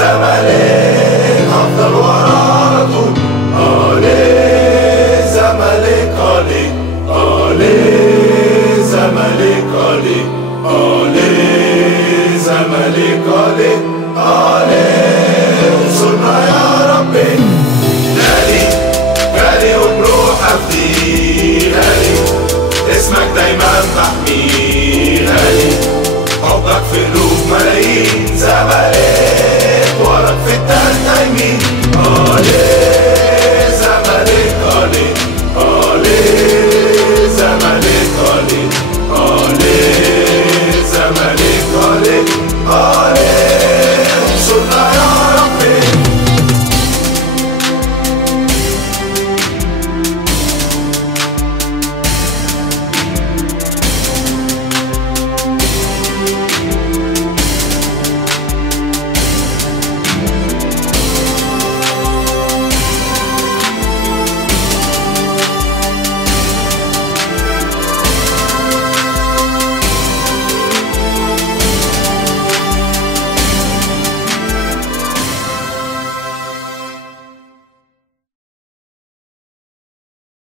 زمالك هفضل ورا على طول. زمالك زمالك زمالك انصرنا يا ربي. غالي غالي وبروح افديه، غالي اسمك دايما محميه، غالي حبك في قلوب ملايين. زمالك وراك في التالتة يمين. زمالك زمالك زمالك